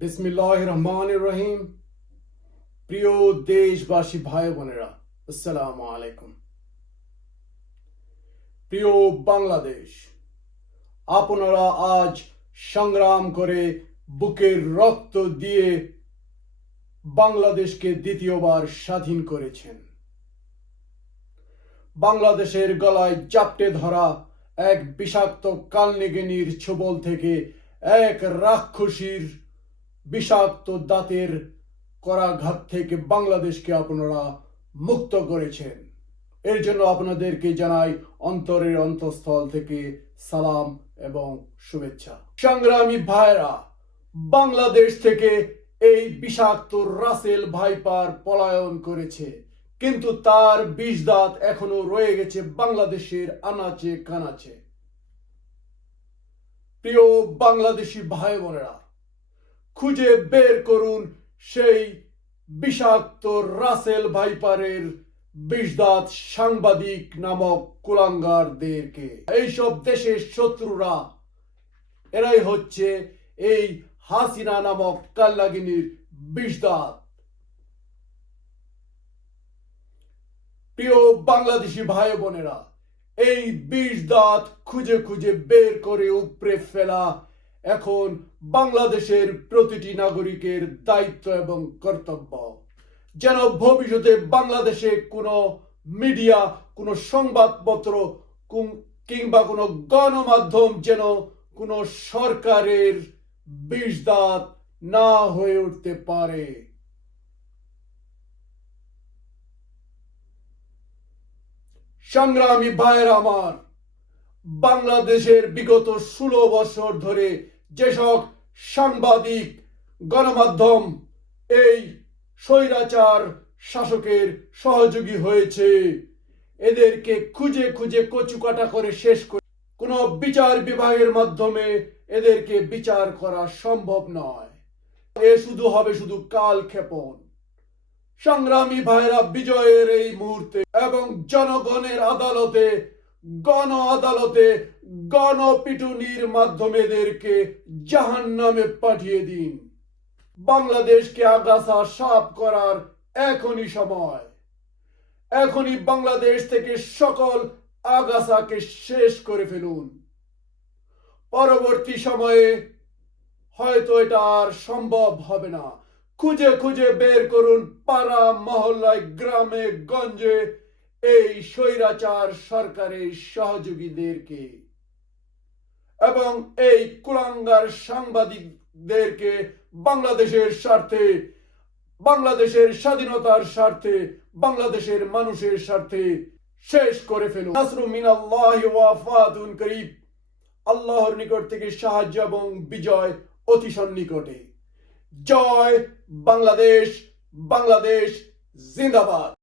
বিসমিল্লাহ রহমান রহিম। প্রিয় দেশবাসী, ভাই বোনেরা, আসসালামু আলাইকুম। প্রিয় বাংলাদেশ, আপনারা আজ সংগ্রাম করে বুকের রক্ত দিয়ে বাংলাদেশকে দ্বিতীয়বার স্বাধীন করেছেন। বাংলাদেশের গলায় চাপটে ধরা এক বিষাক্ত কালনেগেনির ছোবল থেকে এক রাক্ষসীর বিষাক্ত দাঁতের করাঘাত থেকে বাংলাদেশকে আপনারা মুক্ত করেছেন। এর জন্য আপনাদেরকে জানাই অন্তরের অন্তঃস্থল থেকে সালাম এবং শুভেচ্ছা। সংগ্রামী ভাইরা বাংলাদেশ থেকে এই বিষাক্ত রাসেল ভাইপার পলায়ন করেছে। কিন্তু তার বিষ দাঁত এখনও রয়ে গেছে বাংলাদেশের আনাচে কানাচে। প্রিয় বাংলাদেশি ভাই বোনেরা খুঁজে বের করুন সেই বিষাক্ত রাসেল ভাইপারের বিষদাত সাংবাদিক নামক কুলাঙ্গারদেরকে। এইসব দেশের শত্রুরা, এরাই হচ্ছে এই হাসিনা নামক কাল্লাগিনীর বিষদাত। প্রিয় বাংলাদেশি ভাই বোনেরা এই বিষ দাঁত খুঁজে খুঁজে বের করে উপড়ে ফেলা এখন বাংলাদেশের প্রতিটি নাগরিকের দায়িত্ব এবং কর্তব্য। যেন ভবিষ্যতে বাংলাদেশে কোনো মিডিয়া, কোনো সংবাদপত্র কিংবা কোনো গণমাধ্যম যেন কোনো সরকারের বিষ দাঁত না হয়ে উঠতে পারে। সংগ্রামী ভাইয়ের আমার বাংলাদেশের বিগত ষোলো বছর ধরে যেসব সাংবাদিক গণমাধ্যম এই স্বৈরাচার শাসকের সহযোগী হয়েছে, এদেরকে খুঁজে খুঁজে কচুকাটা করে শেষ করে কোনো বিচার বিভাগের মাধ্যমে এদেরকে বিচার করা সম্ভব নয়। এ শুধু হবে শুধু কাল ক্ষেপণ। সংগ্রামী ভাইরা বিজয়ের এই মুহূর্তে এবং জনগণের আদালতে গণ আদালতে গণপিটুনির মাধ্যমে এদেরকে জাহান নামে পাঠিয়ে দিন। বাংলাদেশকে আগাছা সাফ করার এখনই সময়। এখনই বাংলাদেশ থেকে সকল আগাছাকে শেষ করে ফেলুন। পরবর্তী সময়ে হয়তো এটা আর সম্ভব হবে না। খুঁজে খুঁজে বের করুন পাড়া মহল্লায়, গ্রামে, গঞ্জে এই স্বৈরাচার সরকারের সহযোগীদেরকে এবং এই কুলাঙ্গার সাংবাদিকদেরকে বাংলাদেশের স্বার্থে, বাংলাদেশের স্বাধীনতার স্বার্থে, বাংলাদেশের মানুষের স্বার্থে শেষ করে ফেলুন। নাসরু মিনাল্লাহি ওয়া ফাতুন করিব। আল্লাহর নিকট থেকে সাহায্য এবং বিজয় অতি সন্নিকটে। জয় বাংলাদেশ বাংলাদেশ জিন্দাবাদ।